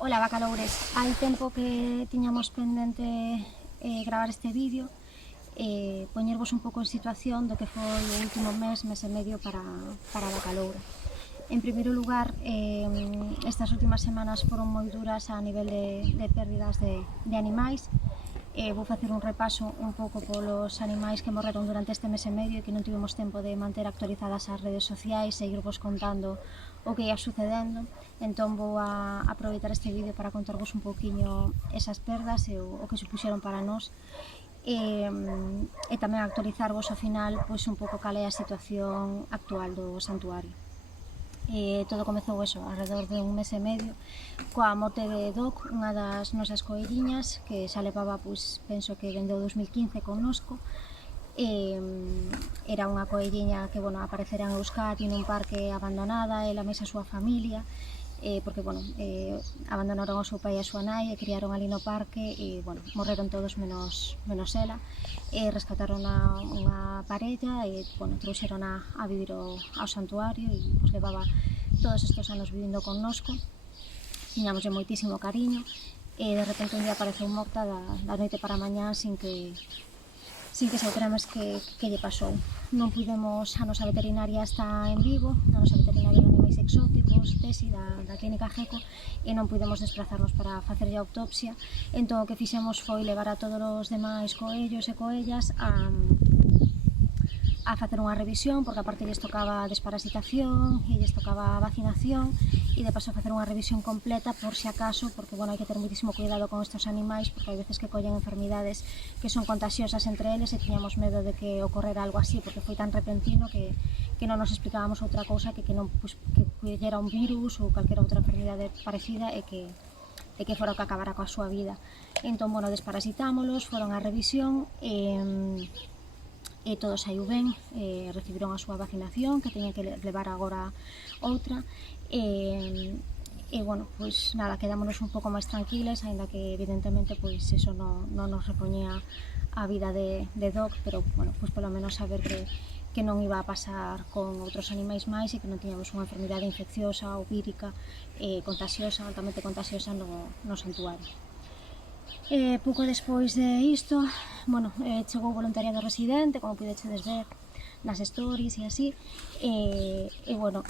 Hola Bacaloures, hai tempo que tiñamos pendente gravar este vídeo poñervos un pouco en situación do que foi o último mes e medio para Bacaloura. En primeiro lugar, estas últimas semanas foron moi duras a nivel de pérdidas de animais. Vou facer un repaso un pouco polos animais que morreron durante este mes e medio e que non tivemos tempo de manter actualizadas as redes sociais e irvos contando o que ia sucedendo. Entón vou a aproveitar este vídeo para contarvos un pouquiño esas perdas e o que supuxeron para nós e tamén actualizarvos ao final pois un pouco cal é a situación actual do santuario. Todo comezou eso, alrededor de un mes e medio, coa morte de Doc, unha das nosas coelliñas, que xa levaba, pois, penso que dende o 2015 connosco. Era unha coelliña que, bueno, aparecera en Euskadi nun parque abandonada, ela mesma a súa familia, porque, bueno, abandonaron ao seu pai e a súa nai e criaron ali no parque e, bueno, morreron todos menos ela. Rescataron a unha parella e, bueno, trouxeron a vivir ao santuario e, pois, levaba todos estes anos vivindo connosco. Tiñámoslle moitísimo cariño e de repente un día apareceu morta da noite para a mañá sin que souberamos que lle pasou. Non pudemos, a nosa veterinaria está en Vigo, a nosa veterinaria de animais exóticos, Tesi, da clínica GECO, e non pudemos desplazarnos para facerlle a autopsia. Entón o que fixemos foi levar a todos os demais coellos e coellas a facer unha revisión, porque aparte lles tocaba desparasitación e lles tocaba vacinación e de paso facer unha revisión completa por si acaso, porque, bueno, hai que ter moitísimo cuidado con estes animais porque hai veces que collen enfermidades que son contagiosas entre eles e tiñamos medo de que ocorrera algo así porque foi tan repentino que non nos explicábamos outra cousa que non, pues, que collera un virus ou calquera outra enfermidade parecida e que fora o que acabara coa súa vida. Entón, bueno, desparasitámolos, foron á revisión e todo saiu ben, recibiron a súa vacinación, que teñen que levar agora outra, e bueno, pois nada, quedámonos un pouco máis tranquiles, aínda que evidentemente pois eso non nos repoñía a vida de Doc, pero bueno, pois polo menos saber que non iba a pasar con outros animais máis e que non tiñamos unha enfermidade infecciosa ou vírica contagiosa, altamente contagiosa no santuario. Pouco despois de isto, bueno, chegou o voluntariado residente, como pudechedes ver nas stories e así, e bueno,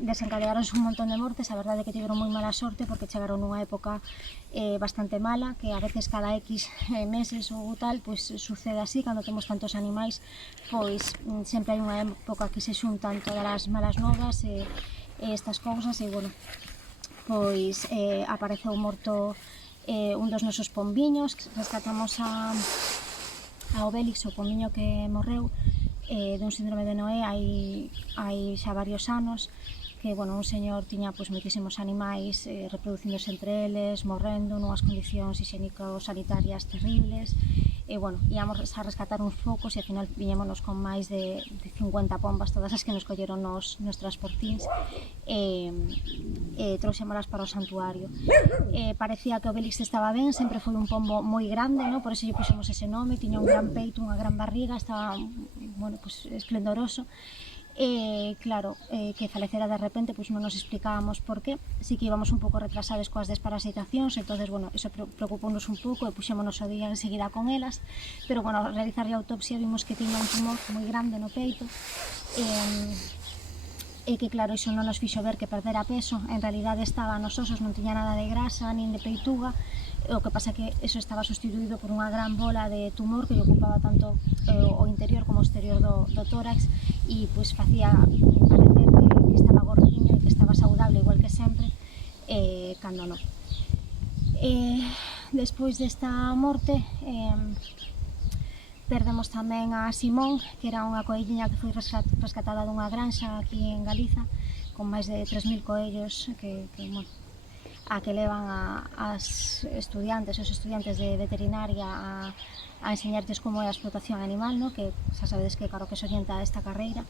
desencadearonse un montón de mortes. A verdade é que tiveron moi mala sorte porque chegaron nunha época bastante mala, que a veces cada X meses ou tal, pois sucede así, cando temos tantos animais, pois sempre hai unha época que se xuntan todas as malas novas e estas cousas, e bueno, pois apareceu morto un dos nosos pombiños. Rescatamos a Obélix, o pombiño que morreu dun síndrome de Noé hai xa varios anos, que, bueno, un señor tiña pois moitísimos animais reproducíndose entre eles, morrendo nunhas condicións higiénico-sanitarias terribles, e, bueno, íamos a rescatar uns poucos e ao final viñémonos con máis de 50 pombas, todas as que nos colleron nos transportins, e trouxémolas para o santuario. Parecía que o Obélix estaba ben, sempre foi un pombo moi grande, no? Por eso lle puxemos ese nome, tiña un gran peito, unha gran barriga, estaba, bueno, pues, esplendoroso. Claro, que falecera de repente, pois non nos explicábamos por qué. Sí que íbamos un pouco retrasados coas desparasitacións, entonces, bueno, eso preocupounos un pouco e puxémonos o día enseguida con elas, pero, bueno, ao realizar a autopsia vimos que tiña un tumor moi grande no peito, e que, claro, iso non nos fixo ver que perdera peso. En realidade estaba nos osos, non tiña nada de grasa nin de peituga, o que pasa que eso estaba sustituído por unha gran bola de tumor que lle ocupaba tanto o interior como o exterior do tórax e pois facía parecer que estaba gordiño e que estaba saudable igual que sempre, cando non. Despois desta morte perdemos tamén a Simón, que era unha coelliña que foi rescatada dunha granxa aquí en Galiza, con máis de 3000 coellos que bueno, a que levan os estudiantes de veterinaria a enseñartes como é a explotación animal, no? Que xa sabedes que, claro, que se orienta a esta carreira.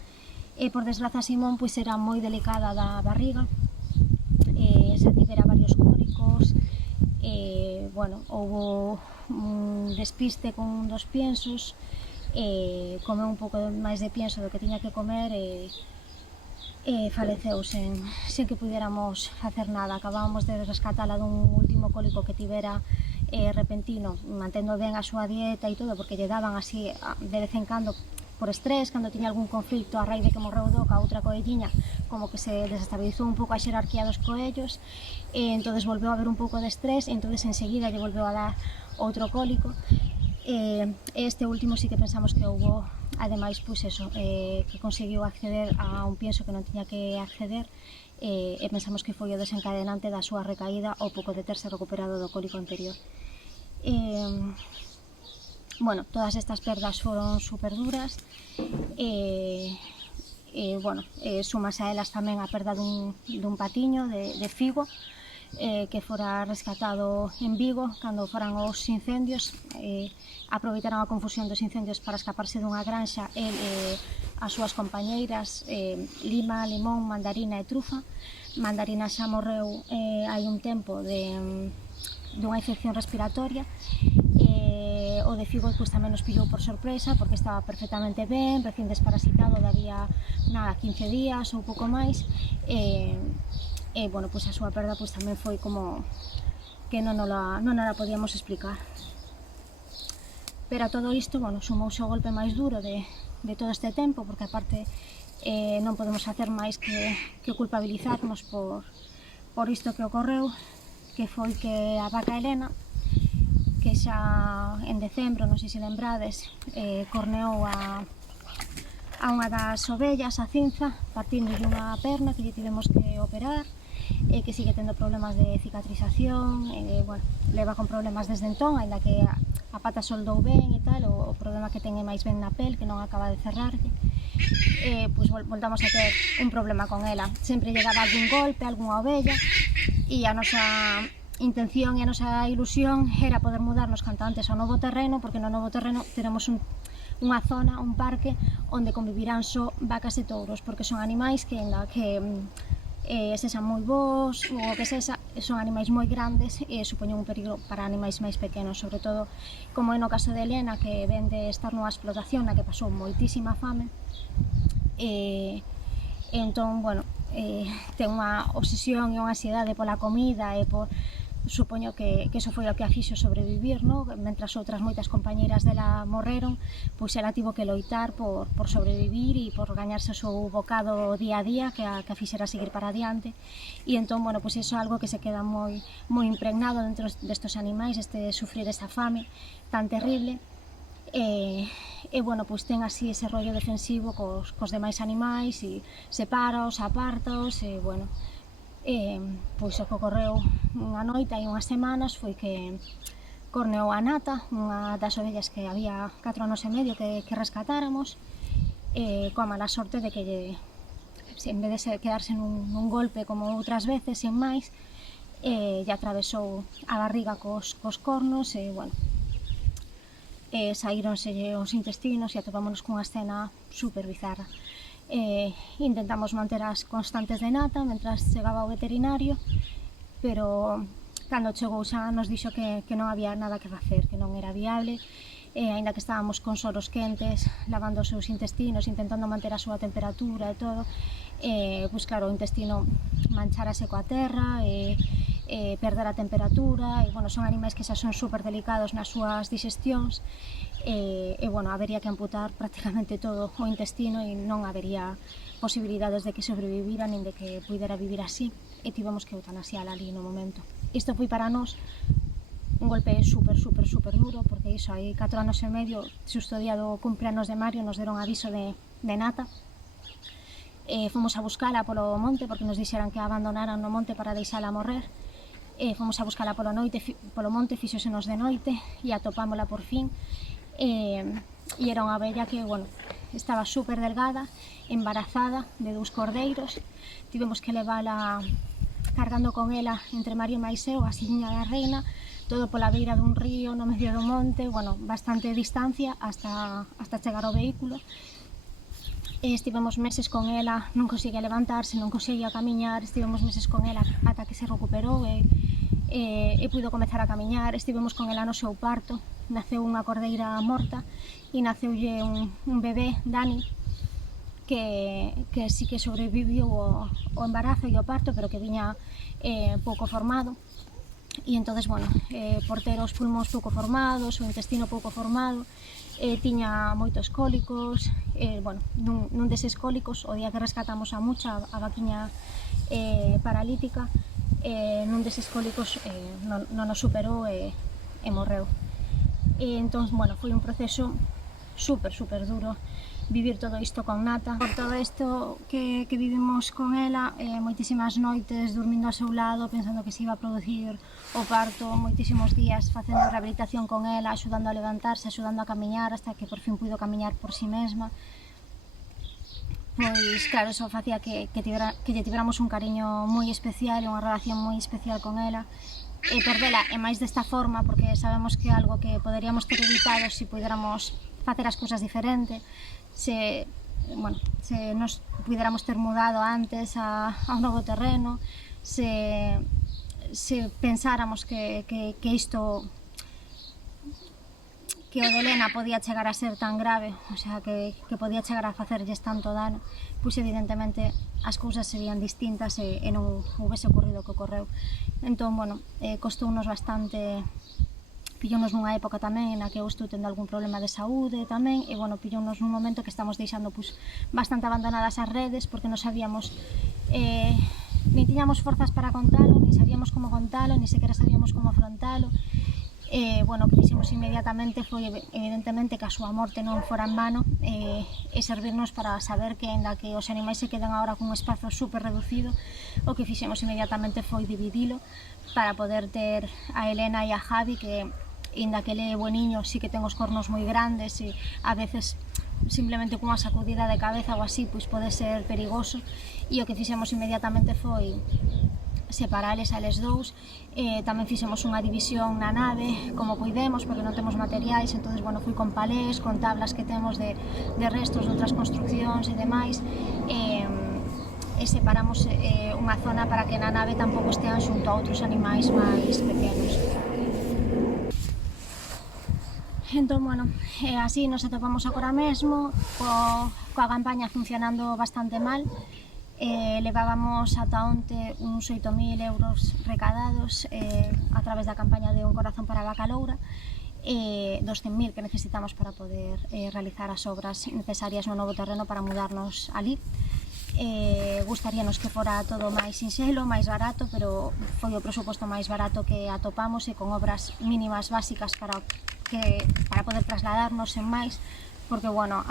E, por desgraza, Simón pois era moi delicada da barriga, xa tivera varios cólicos, bueno, houbo un despiste con un dos piensos, comeu un pouco máis de pienso do que tiña que comer faleceu sen que pudiéramos facer nada. Acabábamos de rescatala dun último cólico que tivera repentino, mantendo ben a súa dieta e todo, porque lle daban así de vez en cando por estrés, cando tiña algún conflicto a raíz de que morreu do ca outra coelliña, como que se desestabilizou un pouco a xerarquía dos coellos, e entonces volveu a haber un pouco de estrés, e entonces enseguida lle volveu a dar outro cólico. Este último sí que pensamos que houbo, ademais, pois eso, que conseguiu acceder a un pienso que non tiña que acceder, e pensamos que foi o desencadenante da súa recaída ao pouco de terse recuperado do cólico anterior. Bueno, todas estas perdas foron super duras, bueno, sumas a elas tamén a perda dun patiño de Figo, que fora rescatado en Vigo cando foran os incendios. Aproveitaron a confusión dos incendios para escaparse dunha granxa as súas compañeiras, Lima, Limón, Mandarina e Trufa. Mandarina xa morreu hai un tempo dunha infección respiratoria. O de Figo pues, tamén nos pillou por sorpresa porque estaba perfectamente ben, recén desparasitado de había nada, 15 días ou pouco máis. Bueno, pues a súa perda pues, tamén foi como que non la podíamos explicar. Pero a todo isto, bueno, sumouse o golpe máis duro de todo este tempo, porque aparte non podemos facer máis que culpabilizarnos por isto que ocorreu, que foi que a vaca Helena, que xa en decembro, non sei se lembrades, corneou a unha das ovellas, a Cinza, partindolle unha perna que lle tivemos que operar, que sigue tendo problemas de cicatrización, bueno, leva con problemas desde entón, ainda que a pata soldou ben e tal, o problema que ten é máis ben na pel, que non acaba de cerrarlle. Pois voltamos a ter un problema con ela. Sempre llegaba algún golpe, algunha ovella, e a nosa intención e a nosa ilusión era poder mudarnos canto antes ao novo terreno, porque no novo terreno teremos unha zona, un parque, onde convivirán só vacas e touros, porque son animais que, sexan moi bons ou que sexa, son animais moi grandes e supoñen un perigo para animais máis pequenos, sobre todo como é no caso de Helena, que ven de estar nunha explotación na que pasou moitísima fame, entón, bueno, ten unha obsesión e unha ansiedade pola comida e supoño que eso foi o que a fixo sobrevivir, no? Mentras outras moitas compañeiras dela morreron, pois ela tivo que loitar por sobrevivir e por gañarse o seu bocado día a día que a fixera seguir para adiante. E entón, bueno, pois iso é algo que se queda moi impregnado dentro destos animais, sufrir esta fame tan terrible. Bueno, pois ten así ese rollo defensivo cos demais animais e separaos, apártaos, e bueno, pois o que ocorreu unha noite, hai unhas semanas, foi que corneou a Nata, unha das ovellas que había 4 anos e medio que rescatáramos, coa mala sorte de que en vez de quedarse nun golpe como outras veces, sen máis, lle atravesou a barriga cos cornos e, bueno, saíronselle os intestinos e atopámonos cunha escena super bizarra. Intentamos manter as constantes de Nata mentras chegaba o veterinario, pero cando chegou xa nos dixo que non había nada que facer, que non era viable, aínda que estábamos con soros quentes, lavando os seus intestinos, intentando manter a súa temperatura e todo, pois claro, o intestino manchárase coa terra, perder a temperatura, e bueno, son animais que xa son super delicados nas súas digestións, bueno, habería que amputar prácticamente todo o intestino e non habería posibilidades de que sobrevivira nin de que puidera vivir así, e tivemos que eutanasiala ali no momento. Isto foi para nós un golpe super duro, porque iso, hai 4 anos e medio, xusto o día do cumpleanos de Mario, nos deron aviso de Nata. Fomos a buscala polo monte, porque nos dixeran que a abandonaran no monte para deixala morrer. Fomos a buscala polo monte, fixosenos de noite, e atopámola por fin. E era unha abella que, bueno, estaba super delgada, embarazada de 2 cordeiros. Tivemos que levala cargando con ela entre Mario e máis eu, a siña da reina, todo pola beira dun río, no medio do monte, bueno, bastante distancia hasta chegar ao vehículo. Estivemos meses con ela, non conseguía levantarse, non conseguía camiñar, estivemos meses con ela ata que se recuperou e puido comezar a camiñar. Estivemos con ela no seu parto, naceu unha cordeira morta e naceulle un bebé, Dani, que sí que sobreviviu o embarazo e o parto, pero que viña pouco formado. E entonces, bueno, por ter os pulmóns pouco formados, o intestino pouco formado, tiña moitos cólicos. Bueno, nun deses cólicos, o día que rescatamos a Mucha, a vaquiña paralítica, nun deses cólicos non o superou e morreu. Entón, bueno, foi un proceso super duro vivir todo isto con Nata. Por todo isto que vivimos con ela, moitísimas noites dormindo ao seu lado, pensando que se iba a producir o parto, moitísimos días facendo rehabilitación con ela, axudando a levantarse, axudando a camiñar, hasta que por fin puido camiñar por si mesma. Pois, claro, eso facía que lle tiveramos un cariño moi especial, unha relación moi especial con ela. E perdela, e máis desta forma, porque sabemos que é algo que poderíamos ter evitado se puidéramos facer as cousas diferente, se nos puidéramos ter mudado antes a un novo terreno, se pensáramos que isto, que o de Elena podía chegar a ser tan grave, o sea, que podía chegar a facerlles tanto dano, pois evidentemente as cousas serían distintas e non houvese ocorrido o que ocorreu. Entón, bueno, costounos bastante, pillounos nunha época tamén na que eu estou tendo algún problema de saúde tamén, e bueno, pillounos nun momento que estamos deixando bastante abandonadas as redes, porque non sabíamos, ni tiñamos forzas para contalo, ni sabíamos como contalo, ni sequera sabíamos como afrontalo. Bueno, o que fixemos inmediatamente foi evidentemente que a súa morte non fora en vano, e servirnos para saber que, aínda que os animais se quedan agora cun espazo super reducido, o que fixemos inmediatamente foi dividilo para poder ter a Elena e a Javi, que aínda que ele é bueniño, sí que ten os cornos moi grandes e a veces simplemente cunha sacudida de cabeza ou así pois pode ser perigoso, e o que fixemos inmediatamente foi separales a eles dous. Tamén fixemos unha división na nave como puidemos, porque non temos materiais, entón, bueno, fui con palés, con tablas que temos de restos de outras construccións e demais, e separamos unha zona para que na nave tampouco estean xunto a outros animais máis pequenos. Entón, bueno, así nos atopamos agora mesmo, coa campaña funcionando bastante mal. Levábamos ata onte uns 8.000 euros recadados a través da campaña de Un Corazón para a Vaca Loura, e dos 100.000 que necesitamos para poder realizar as obras necesarias no novo terreno para mudarnos ali. Gustaríanos que fora todo máis sinxelo, máis barato, pero foi o presuposto máis barato que atopamos, e con obras mínimas básicas para poder trasladarnos en máis, porque, bueno,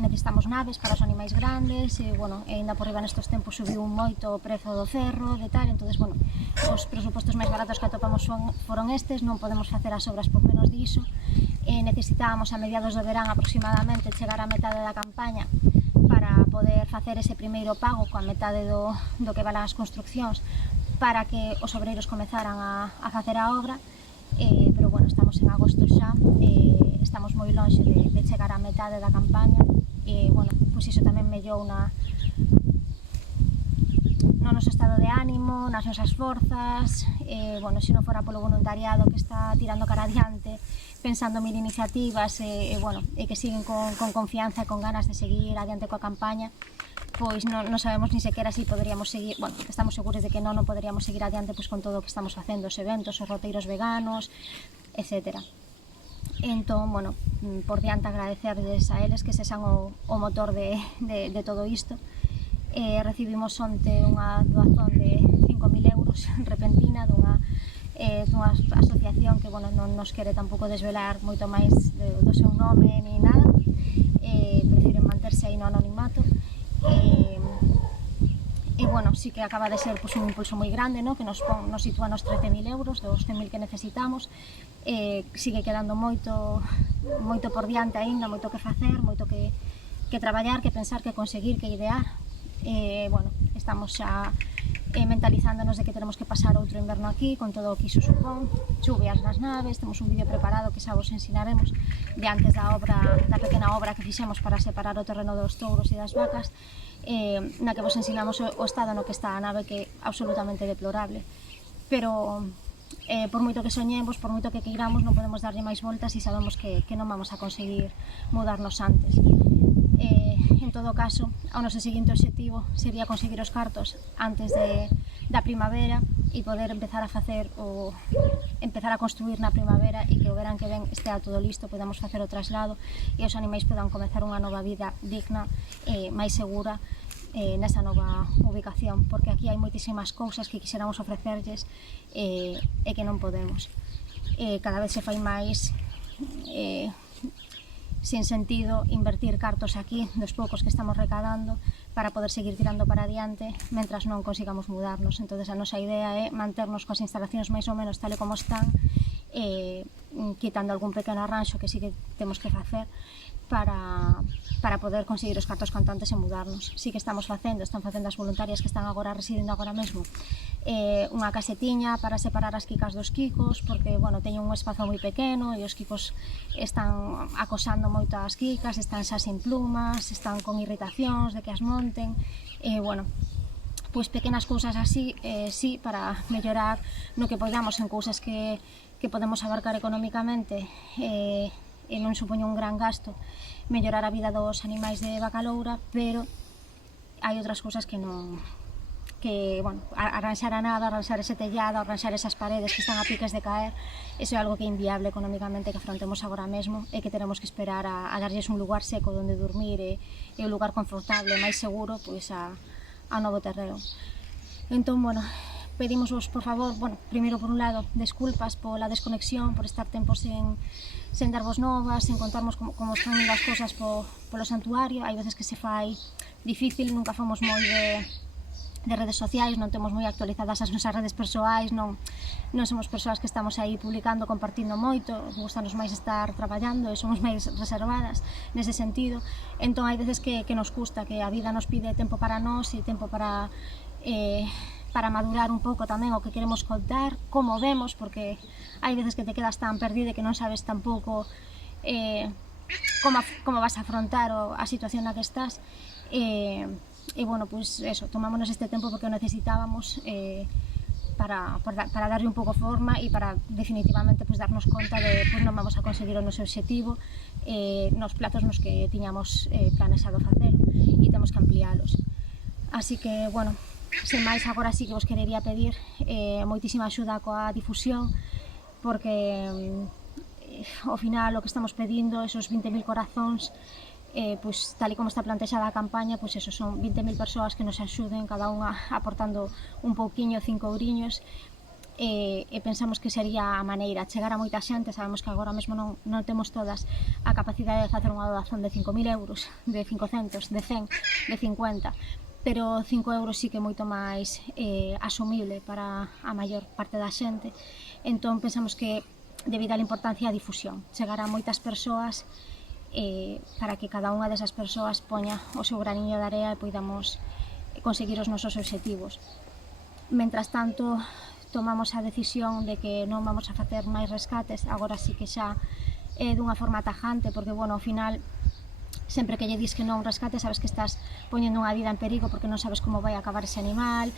necesitamos naves para os animais grandes, e, bueno, ainda por riba nestes tempos subiu moito o prezo do ferro, de tal, entón, bueno, os presupostos máis baratos que atopamos foron estes, non podemos facer as obras por menos diso, necesitábamos a mediados do verán aproximadamente chegar á metade da campaña para poder facer ese primeiro pago coa metade do que valan as construccións, para que os obreiros comezaran a facer a obra, pero, bueno, estamos en agosto xa, estamos moi lonxe de chegar á metade da campaña, e, bueno, pois iso tamén mellou no noso estado de ánimo, nas nosas forzas, bueno, se non fora polo voluntariado que está tirando cara adiante, pensando mil iniciativas, bueno, e que siguen con confianza e con ganas de seguir adiante coa campaña, pois non sabemos ni sequera se poderíamos seguir, bueno, estamos seguros de que non poderíamos seguir adiante pois con todo o que estamos facendo, os eventos, os roteiros veganos, etc. Entón, bueno, por diante agradecerles a eles que sexan o motor de todo isto. Recibimos onte unha doazón de 5.000 euros repentina dunha asociación que, bueno, non nos quere tampouco desvelar moito máis do seu nome ni nada, prefiren manterse aí no anonimato, e, bueno, sí que acaba de ser un impulso moi grande, no? Que nos sitúa nos 13.000 euros dos 100.000 que necesitamos. Sigue quedando moito por diante aínda, moito que facer, moito que traballar, que pensar, que conseguir, que idear. Bueno, estamos xa mentalizándonos de que tenemos que pasar outro inverno aquí, con todo o que iso supón, chuvias nas naves, temos un vídeo preparado que xa vos ensinaremos de antes da pequena obra que fixemos para separar o terreno dos touros e das vacas, na que vos ensinamos o estado no que está a nave, que é absolutamente deplorable, pero por moito que soñemos, por moito que queiramos, non podemos darlle máis voltas e sabemos que non vamos a conseguir mudarnos antes. todo caso, o noso seguinte objetivo sería conseguir os cartos antes da primavera e poder empezar a facer empezar a construir na primavera e que o verán que ven estea todo listo, podamos facer o traslado e os animais podan comezar unha nova vida digna e máis segura nesa nova ubicación, porque aquí hai moitísimas cousas que quixéramos ofrecerlles e que non podemos. Cada vez se fai máis sin sentido invertir cartos aquí dos poucos que estamos recadando para poder seguir tirando para adiante mentras non consigamos mudarnos. Entonces a nosa idea é manternos coas instalacións máis ou menos tal e como están, quitando algún pequeno arranxo que sí que temos que facer para poder conseguir os cartos contantes e mudarnos. Sí que están facendo as voluntarias que están agora residindo agora mesmo unha casetiña para separar as quicas dos quicos, porque, bueno, teñen un espazo moi pequeno e os quicos están acosando moito as quicas, están xa sin plumas, están con irritacións de que as monten, bueno, pois pequenas cousas así, sí, para mellorar no que podamos en cousas que podemos abarcar económicamente e non supoño un gran gasto mellorar a vida dos animais de Bacaloura, pero hai outras cousas que non, bueno, arranxar a nada, arranxar ese tellado, arranxar esas paredes que están a piques de caer, eso é algo que é inviable económicamente que afrontemos agora mesmo e que teremos que esperar a darlles un lugar seco onde dormir e un lugar confortable, máis seguro, pois a novo terreo. Entón, bueno, pedimosvos, por favor, bueno, primeiro por un lado, desculpas pola desconexión, por estar tempo sen darvos novas, sen contarmos como están indo as cousas polo santuario. Hai veces que se fai difícil, nunca fomos moi de redes sociais, non temos moi actualizadas as nosas redes persoais, non somos persoas que estamos aí publicando, compartindo moito, gustanos máis estar traballando e somos máis reservadas nese sentido. Entón hai veces que nos custa, que a vida nos pide tempo para nós e tempo para madurar un pouco tamén o que queremos contar, como vemos, porque hai veces que te quedas tan perdida que non sabes tampouco como vas a afrontar a situación na que estás. E, bueno, pois eso, tomámonos este tempo porque o necesitábamos para darlle un pouco forma e para definitivamente darnos conta de que non vamos a conseguir o noso objetivo nos plazos nos que tiñamos planexado facer e temos que ampliálos. Así que, bueno, sen máis, agora sí que vos querería pedir moitísima axuda coa difusión, porque ao final o que estamos pedindo, esos 20.000 corazóns, pois tal e como está plantexada a campaña, pois eso, son 20.000 persoas que nos axuden, cada unha aportando un pouquiño, 5 euriños, e pensamos que sería a maneira, chegar a moita xente. Sabemos que agora mesmo non temos todas a capacidade de facer unha doazón de 5.000 euros, de 500, de 100, de 50, pero 5 euros sí que é moito máis asumible para a maior parte da xente. Entón pensamos que debido á importancia a difusión, chegar a moitas persoas para que cada unha desas persoas poña o seu graniño de area e poidamos conseguir os nosos obxectivos. Mentras tanto, tomamos a decisión de que non vamos a facer máis rescates, agora sí que xa dunha forma tajante, porque, bueno, ao final, sempre que lle dis que non rescate, sabes que estás poñendo unha vida en perigo porque non sabes como vai acabar ese animal.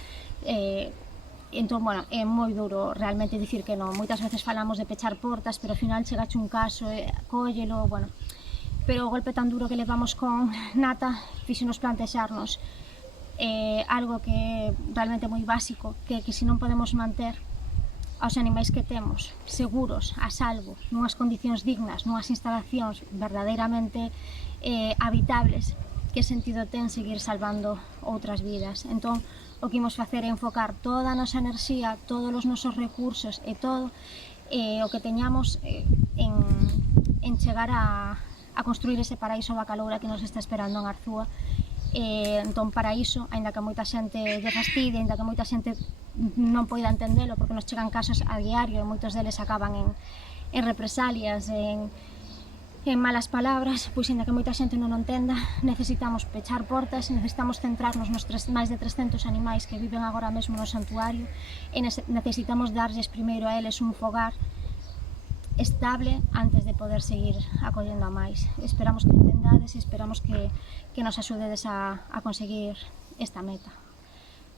Entón, bueno, é moi duro realmente dicir que non. Moitas veces falamos de pechar portas, pero ao final chegache un caso, cóllelo, bueno. Pero o golpe tan duro que levamos con Nata fixonos plantexarnos algo que é realmente moi básico, que se non podemos manter aos animais que temos seguros, a salvo, nunhas condicións dignas, nunhas instalacións verdadeiramente habitables, que sentido ten seguir salvando outras vidas? Entón, o que imos facer é enfocar toda a nosa enerxía, todos os nosos recursos e todo o que teñamos en chegar a construir ese paraíso Bacaloura que nos está esperando en Arzúa. Entón, para iso, aínda que moita xente lle fastidie, aínda que moita xente non poida entendelo, porque nos chegan casos a diario e moitos deles acaban en represalias, en malas palabras, pois aínda que moita xente non o entenda, necesitamos pechar portas, necesitamos centrarnos nos máis de 300 animais que viven agora mesmo no santuario e necesitamos darlles primeiro a eles un fogar estable antes de poder seguir acollendo a máis. Esperamos que entendades e esperamos que nos axudedes a conseguir esta meta.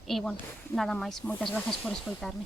E, bueno, nada máis. Moitas grazas por escoitarme.